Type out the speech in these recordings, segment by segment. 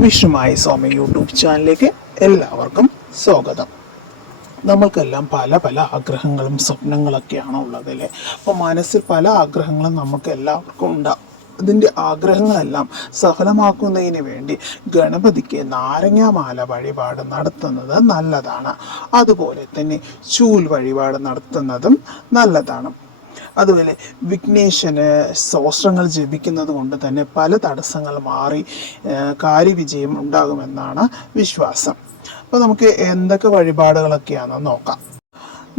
വിഷ്ണുമായി സ്വാമി YouTube ചാനലിലേക്ക് എല്ലാവർക്കും സ്വാഗതം. നമ്മൾക്കെല്ലാം പല പല ആഗ്രഹങ്ങളും സ്വപ്നങ്ങളൊക്കെയാണ് ഉള്ളത് അല്ലേ. അപ്പോൾ മനസ്സിൽ പല ആഗ്രഹങ്ങളും നമുക്ക് എല്ലാവർക്കും ഉണ്ടാകും. അതിൻ്റെ ആഗ്രഹങ്ങളെല്ലാം സഫലമാക്കുന്നതിന് വേണ്ടി ഗണപതിക്ക് നാരങ്ങാമാല വഴിപാട് നടത്തുന്നത് നല്ലതാണ്. അതുപോലെ തന്നെ ചൂൽ വഴിപാട് നടത്തുന്നതും നല്ലതാണ്. അതുപോലെ വിഘ്നേശ്വരന് സ്തോത്രങ്ങൾ ജപിക്കുന്നത് കൊണ്ട് തന്നെ പല തടസ്സങ്ങൾ മാറി കാര്യവിജയം ഉണ്ടാകുമെന്നാണ് വിശ്വാസം. അപ്പോൾ നമുക്ക് എന്തൊക്കെ വഴിപാടുകളൊക്കെയാണെന്ന് നോക്കാം.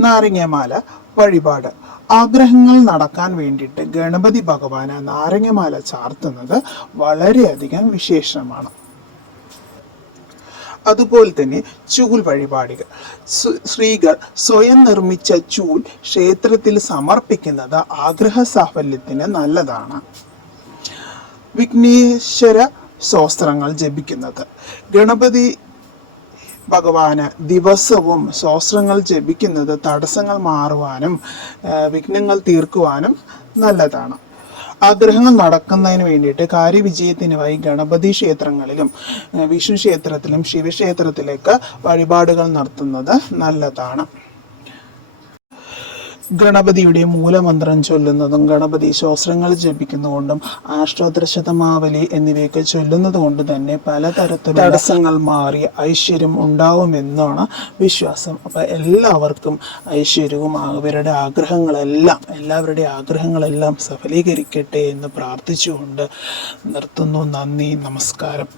നാരങ്ങമാല വഴിപാട്. ആഗ്രഹങ്ങൾ നടക്കാൻ വേണ്ടിയിട്ട് ഗണപതി ഭഗവാന് നാരങ്ങമാല ചാർത്തുന്നത് വളരെയധികം വിശേഷമാണ്. അതുപോലെ തന്നെ ചൂൽ വഴിപാടുകൾ. സ്ത്രീകൾ സ്വയം നിർമ്മിച്ച ചൂൽ ക്ഷേത്രത്തിൽ സമർപ്പിക്കുന്നത് ആഗ്രഹ സാഫല്യത്തിന് നല്ലതാണ്. വിഘ്നേശ്വര സ്തോത്രങ്ങൾ ജപിക്കുന്നത്. ഗണപതി ഭഗവാന് ദിവസവും സ്തോത്രങ്ങൾ ജപിക്കുന്നത് തടസ്സങ്ങൾ മാറുവാനും വിഘ്നങ്ങൾ തീർക്കുവാനും നല്ലതാണ്. ആഗ്രഹങ്ങൾ നടക്കുന്നതിന് വേണ്ടിയിട്ട് കാര്യവിജയത്തിനുമായി ഗണപതി ക്ഷേത്രങ്ങളിലും വിഷ്ണു ക്ഷേത്രത്തിലും ശിവക്ഷേത്രത്തിലേക്ക് വഴിപാടുകൾ നടത്തുന്നത് നല്ലതാണ്. ഗണപതിയുടെ മൂലമന്ത്രം ചൊല്ലുന്നതും ഗണപതി സ്തോത്രങ്ങൾ ജപിക്കുന്നതുകൊണ്ടും അഷ്ടോത്തരശതമാവലി എന്നിവയൊക്കെ ചൊല്ലുന്നത് കൊണ്ട് തന്നെ പലതരത്തിലുള്ള തടസ്സങ്ങൾ മാറി ഐശ്വര്യം ഉണ്ടാവുമെന്നാണ് വിശ്വാസം. അപ്പോൾ എല്ലാവർക്കും ഐശ്വര്യവും എല്ലാവരുടെ ആഗ്രഹങ്ങളെല്ലാം സഫലീകരിക്കട്ടെ എന്ന് പ്രാർത്ഥിച്ചുകൊണ്ട് നിർത്തുന്നു. നന്ദി, നമസ്കാരം.